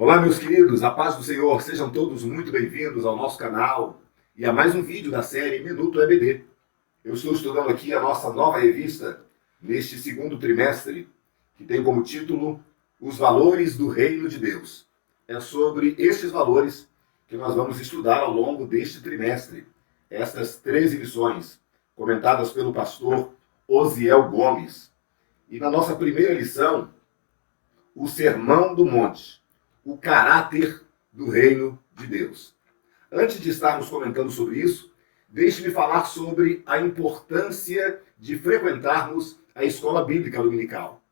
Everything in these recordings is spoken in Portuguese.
Olá, meus queridos, a paz do Senhor, sejam todos muito bem-vindos ao nosso canal e a mais um vídeo da série Minuto EBD. Eu estou estudando aqui a nossa nova revista neste segundo trimestre, que tem como título Os Valores do Reino de Deus. É sobre estes valores que nós vamos estudar ao longo deste trimestre, estas 13 lições, comentadas pelo pastor Osiel Gomes. E na nossa primeira lição, o Sermão do Monte, o caráter do reino de Deus. Antes de estarmos comentando sobre isso, deixe-me falar sobre a importância de frequentarmos a escola bíblica dominical.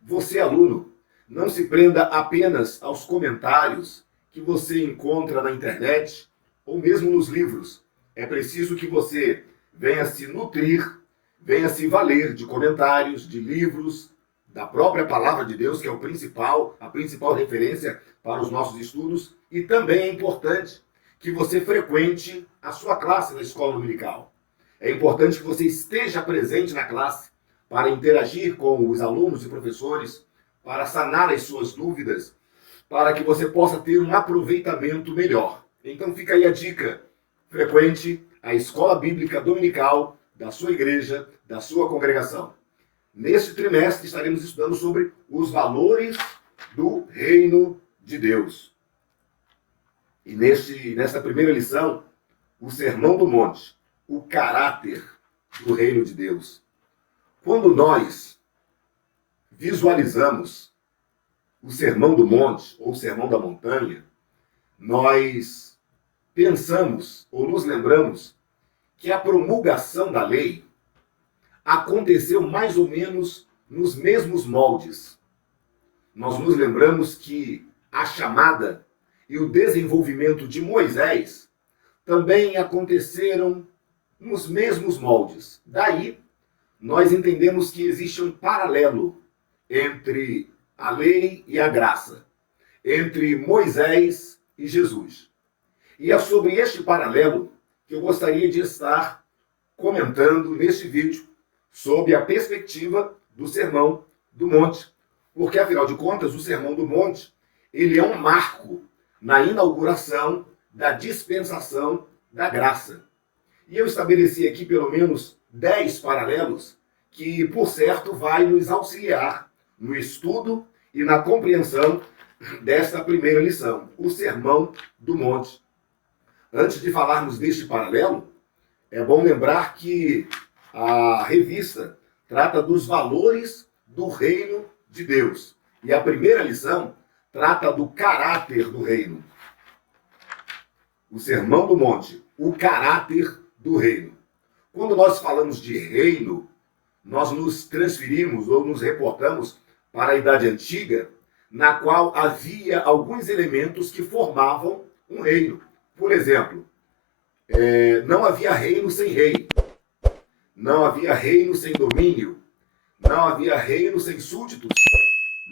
Você, aluno, não se prenda apenas aos comentários que você encontra na internet ou mesmo nos livros. É preciso que você venha se nutrir, venha se valer de comentários, de livros, da própria palavra de Deus, que é a principal referência para os nossos estudos, e também é importante que você frequente a sua classe na escola dominical. É importante que você esteja presente na classe para interagir com os alunos e professores, para sanar as suas dúvidas, para que você possa ter um aproveitamento melhor. Então fica aí a dica: frequente a escola bíblica dominical da sua igreja, da sua congregação. Neste trimestre estaremos estudando sobre os valores do reino de Deus. E nesta primeira lição, o Sermão do Monte, o caráter do reino de Deus. Quando nós visualizamos o Sermão do Monte ou o Sermão da Montanha, nós pensamos ou nos lembramos que a promulgação da lei aconteceu mais ou menos nos mesmos moldes. Nós nos lembramos que a chamada e o desenvolvimento de Moisés também aconteceram nos mesmos moldes. Daí, nós entendemos que existe um paralelo entre a lei e a graça, entre Moisés e Jesus. E é sobre este paralelo que eu gostaria de estar comentando neste vídeo, sob a perspectiva do Sermão do Monte. Porque, afinal de contas, o Sermão do Monte, ele é um marco na inauguração da dispensação da graça. E eu estabeleci aqui pelo menos 10 paralelos que, por certo, vai nos auxiliar no estudo e na compreensão desta primeira lição, o Sermão do Monte. Antes de falarmos deste paralelo, é bom lembrar que a revista trata dos valores do reino de Deus. E a primeira lição trata do caráter do reino. O Sermão do Monte, o caráter do reino. Quando nós falamos de reino, nós nos transferimos ou nos reportamos para a Idade Antiga, na qual havia alguns elementos que formavam um reino. Por exemplo, não havia reino sem rei. Não havia reino sem domínio, não havia reino sem súditos,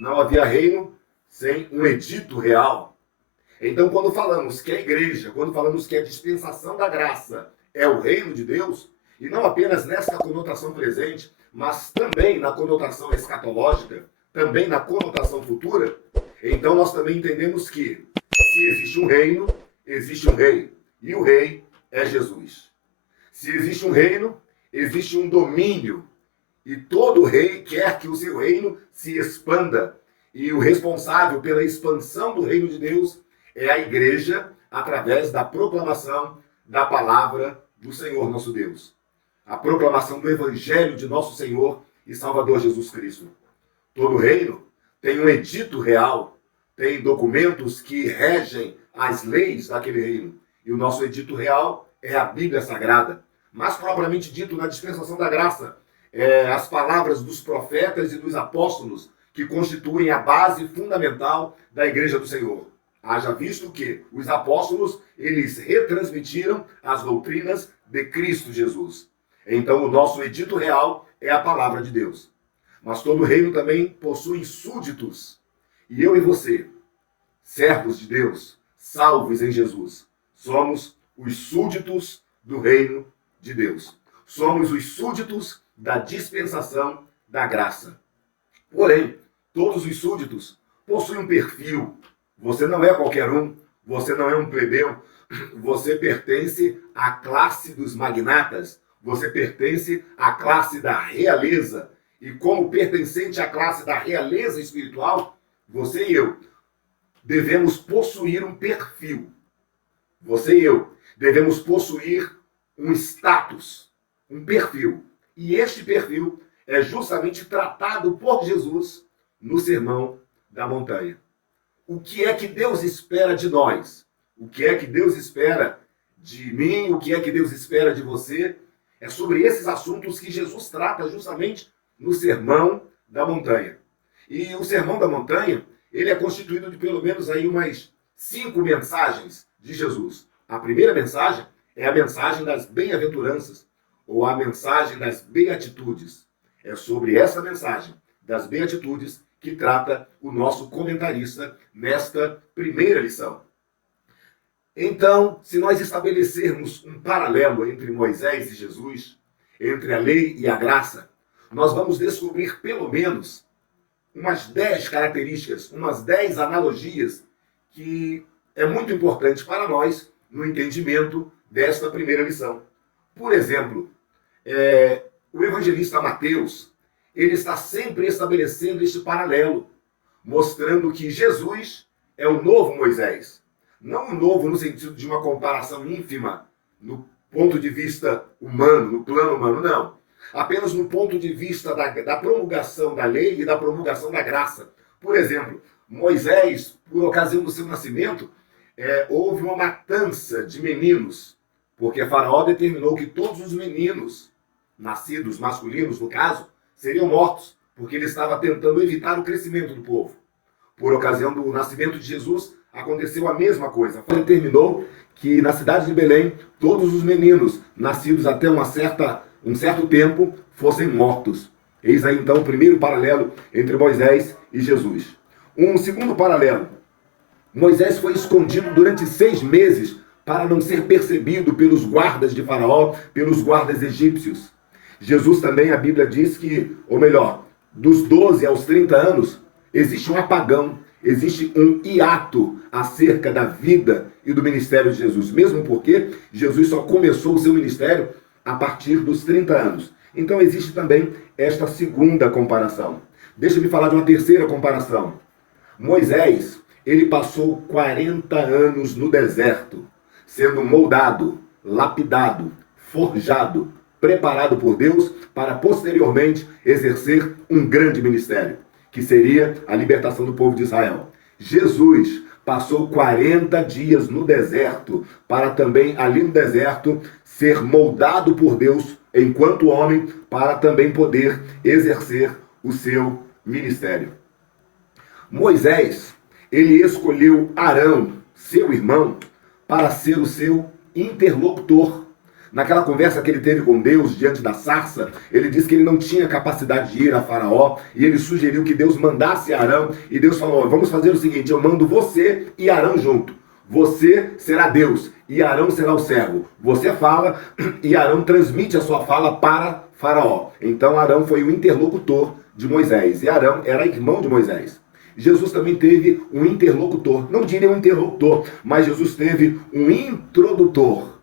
não havia reino sem um edito real. Então, quando falamos que a igreja, quando falamos que a dispensação da graça é o reino de Deus, e não apenas nessa conotação presente, mas também na conotação escatológica, também na conotação futura, então nós também entendemos que se existe um reino, existe um rei, e o rei é Jesus. Se existe um reino, existe um domínio, e todo rei quer que o seu reino se expanda. E o responsável pela expansão do reino de Deus é a igreja, através da proclamação da palavra do Senhor nosso Deus. A proclamação do evangelho de nosso Senhor e Salvador Jesus Cristo. Todo reino tem um edito real, tem documentos que regem as leis daquele reino. E o nosso edito real é a Bíblia Sagrada. Mas, propriamente dito, na dispensação da graça, as palavras dos profetas e dos apóstolos que constituem a base fundamental da Igreja do Senhor. Haja visto que os apóstolos, eles retransmitiram as doutrinas de Cristo Jesus. Então, o nosso edito real é a palavra de Deus. Mas todo reino também possui súditos. E eu e você, servos de Deus, salvos em Jesus, somos os súditos do reino de Deus. Somos os súditos da dispensação da graça. Porém, todos os súditos possuem um perfil Você não é qualquer um, você não é um plebeu, você pertence à classe dos magnatas, você pertence à classe da realeza. E como pertencente à classe da realeza espiritual, você e eu devemos possuir um perfil. Você e eu devemos possuir um status, um perfil. E este perfil é justamente tratado por Jesus no Sermão da Montanha. O que é que Deus espera de nós? O que é que Deus espera de mim? O que é que Deus espera de você? É sobre esses assuntos que Jesus trata justamente no Sermão da Montanha. E o Sermão da Montanha, ele é constituído de pelo menos aí umas 5 mensagens de Jesus. A primeira mensagem é a mensagem das bem-aventuranças, ou a mensagem das beatitudes. É sobre essa mensagem das beatitudes que trata o nosso comentarista nesta primeira lição. Então, se nós estabelecermos um paralelo entre Moisés e Jesus, entre a lei e a graça, nós vamos descobrir pelo menos umas 10 características, umas 10 analogias que é muito importante para nós no entendimento desta primeira lição. Por exemplo, o evangelista Mateus, ele está sempre estabelecendo este paralelo, mostrando que Jesus é o novo Moisés. Não o novo no sentido de uma comparação ínfima, no ponto de vista humano, no plano humano, não. Apenas no ponto de vista da promulgação da lei e da promulgação da graça. Por exemplo, Moisés, por ocasião do seu nascimento, houve uma matança de meninos, porque Faraó determinou que todos os meninos, nascidos masculinos no caso, seriam mortos, porque ele estava tentando evitar o crescimento do povo. Por ocasião do nascimento de Jesus, aconteceu a mesma coisa. Ele determinou que na cidade de Belém, todos os meninos nascidos até um certo tempo fossem mortos. Eis aí então o primeiro paralelo entre Moisés e Jesus. Um segundo paralelo. Moisés foi escondido durante 6 meses para não ser percebido pelos guardas de Faraó, pelos guardas egípcios. Jesus também, a Bíblia diz que, ou melhor, dos 12 aos 30 anos, existe um apagão, existe um hiato acerca da vida e do ministério de Jesus, mesmo porque Jesus só começou o seu ministério a partir dos 30 anos. Então existe também esta segunda comparação. Deixa-me falar de uma terceira comparação. Moisés, ele passou 40 anos no deserto, sendo moldado, lapidado, forjado, preparado por Deus para posteriormente exercer um grande ministério, que seria a libertação do povo de Israel. Jesus passou 40 dias no deserto para também ali no deserto ser moldado por Deus enquanto homem para também poder exercer o seu ministério. Moisés, ele escolheu Arão, seu irmão, para ser o seu interlocutor. Naquela conversa que ele teve com Deus diante da sarça, ele disse que ele não tinha capacidade de ir a Faraó e ele sugeriu que Deus mandasse Arão e Deus falou, vamos fazer o seguinte, eu mando você e Arão junto. Você será Deus e Arão será o servo. Você fala e Arão transmite a sua fala para Faraó. Então Arão foi o interlocutor de Moisés e Arão era irmão de Moisés. Jesus também teve um interlocutor, não diria um interlocutor, mas Jesus teve um introdutor,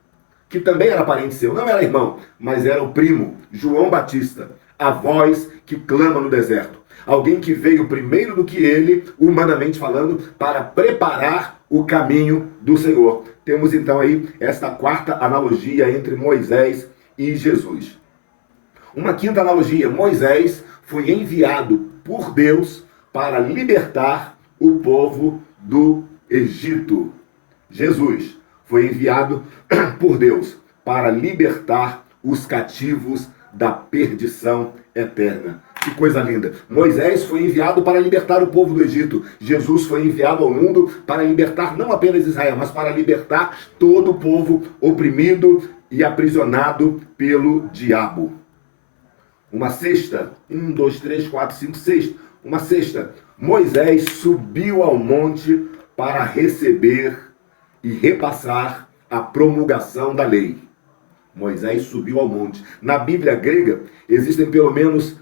que também era parente seu, não era irmão, mas era o primo, João Batista, a voz que clama no deserto. Alguém que veio primeiro do que ele, humanamente falando, para preparar o caminho do Senhor. Temos então aí esta quarta analogia entre Moisés e Jesus. Uma quinta analogia, Moisés foi enviado por Deus para libertar o povo do Egito. Jesus foi enviado por Deus para libertar os cativos da perdição eterna. Que coisa linda. Moisés foi enviado para libertar o povo do Egito. Jesus foi enviado ao mundo para libertar não apenas Israel, mas para libertar todo o povo oprimido e aprisionado pelo diabo. Uma sexta, 1, 2, 3, 4, 5, 6. Uma sexta, Moisés subiu ao monte para receber e repassar a promulgação da lei. Moisés subiu ao monte. Na Bíblia grega, existem pelo menos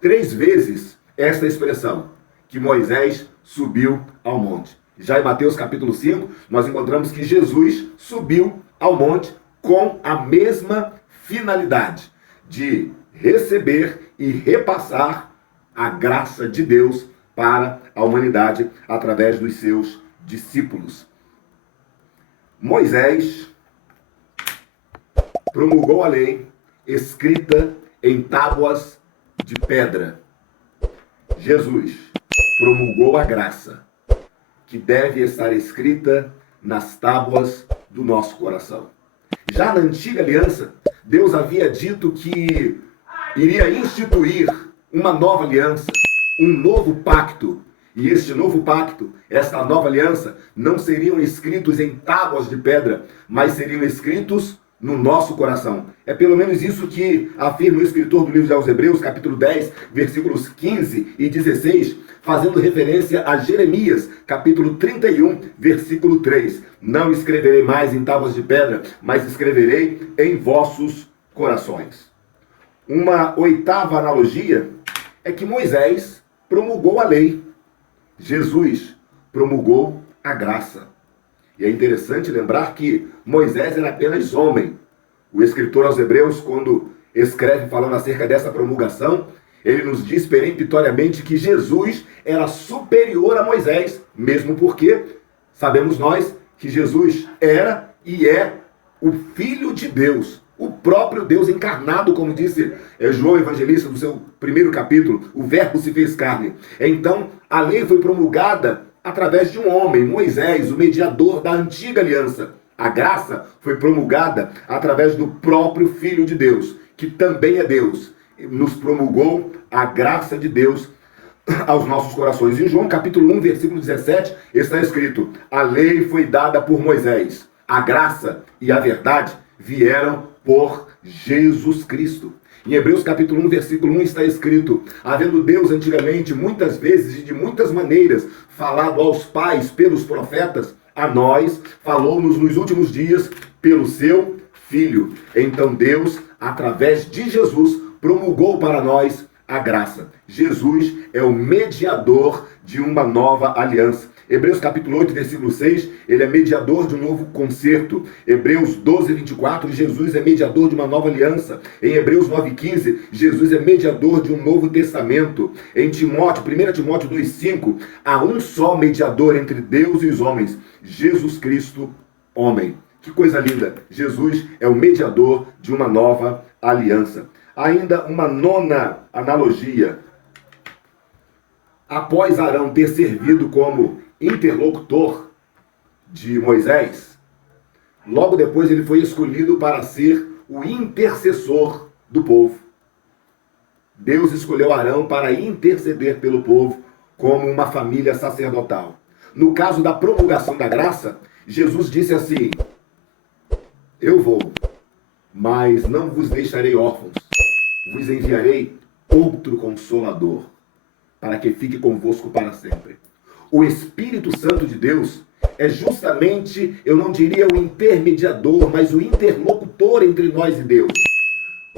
3 vezes esta expressão, que Moisés subiu ao monte. Já em Mateus capítulo 5, nós encontramos que Jesus subiu ao monte com a mesma finalidade de receber e repassar a graça de Deus para a humanidade através dos seus discípulos. Moisés promulgou a lei escrita em tábuas de pedra. Jesus promulgou a graça que deve estar escrita nas tábuas do nosso coração. Já na antiga aliança, Deus havia dito que iria instituir uma nova aliança, um novo pacto. E este novo pacto, esta nova aliança, não seriam escritos em tábuas de pedra, mas seriam escritos no nosso coração. É pelo menos isso que afirma o escritor do livro aos Hebreus, capítulo 10, versículos 15 e 16, fazendo referência a Jeremias, capítulo 31, versículo 3. Não escreverei mais em tábuas de pedra, mas escreverei em vossos corações. Uma oitava analogia é que Moisés promulgou a lei. Jesus promulgou a graça. E é interessante lembrar que Moisés era apenas homem. O escritor aos Hebreus, quando escreve falando acerca dessa promulgação, ele nos diz peremptoriamente que Jesus era superior a Moisés, mesmo porque sabemos nós que Jesus era e é o Filho de Deus, o próprio Deus encarnado, como disse João Evangelista no seu primeiro capítulo, o verbo se fez carne. Então, a lei foi promulgada através de um homem, Moisés, o mediador da antiga aliança. A graça foi promulgada através do próprio Filho de Deus, que também é Deus. Nos promulgou a graça de Deus aos nossos corações. Em João capítulo 1, versículo 17, está escrito: a lei foi dada por Moisés, a graça e a verdade vieram por Jesus Cristo. Em Hebreus capítulo 1, versículo 1 está escrito: havendo Deus antigamente, muitas vezes e de muitas maneiras, falado aos pais pelos profetas, a nós falou-nos nos últimos dias pelo seu Filho. Então Deus, através de Jesus, promulgou para nós a graça. Jesus é o mediador de uma nova aliança. Hebreus capítulo 8, versículo 6, ele é mediador de um novo concerto. Hebreus 12, 24, Jesus é mediador de uma nova aliança. Em Hebreus 9, 15, Jesus é mediador de um novo testamento. Em Timóteo, 1 Timóteo 2, 5, há um só mediador entre Deus e os homens, Jesus Cristo, homem. Que coisa linda! Jesus é o mediador de uma nova aliança. Ainda uma nona analogia. Após Arão ter servido como interlocutor de Moisés, logo depois ele foi escolhido para ser o intercessor do povo. Deus escolheu Arão para interceder pelo povo como uma família sacerdotal. No caso da promulgação da graça, Jesus disse assim: eu vou, mas não vos deixarei órfãos, vos enviarei outro Consolador, para que fique convosco para sempre. O Espírito Santo de Deus é justamente, eu não diria o intermediador, mas o interlocutor entre nós e Deus.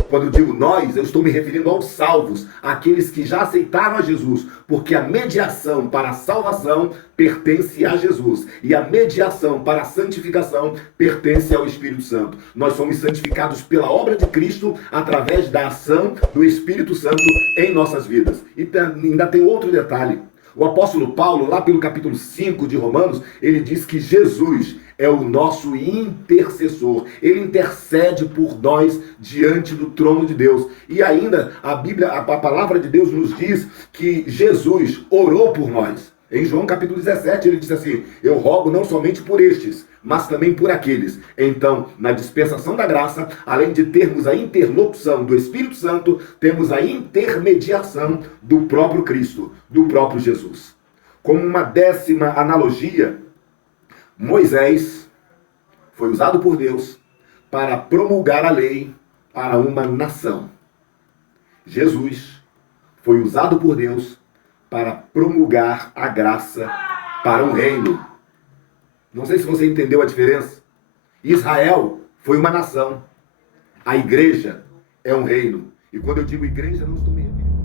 Quando eu digo nós, eu estou me referindo aos salvos, àqueles que já aceitaram a Jesus, porque a mediação para a salvação pertence a Jesus e a mediação para a santificação pertence ao Espírito Santo. Nós somos santificados pela obra de Cristo através da ação do Espírito Santo em nossas vidas. E ainda tem outro detalhe. O apóstolo Paulo, lá pelo capítulo 5 de Romanos, ele diz que Jesus é o nosso intercessor. Ele intercede por nós diante do trono de Deus. E ainda a Bíblia, a palavra de Deus nos diz que Jesus orou por nós. Em João capítulo 17 ele diz assim: eu rogo não somente por estes, mas também por aqueles. Então, na dispensação da graça, além de termos a interlocução do Espírito Santo, temos a intermediação do próprio Cristo, do próprio Jesus. Como uma décima analogia, Moisés foi usado por Deus para promulgar a lei para uma nação. Jesus foi usado por Deus para promulgar a graça para um reino. Não sei se você entendeu a diferença. Israel foi uma nação. A igreja é um reino. E quando eu digo igreja, não estou me referindo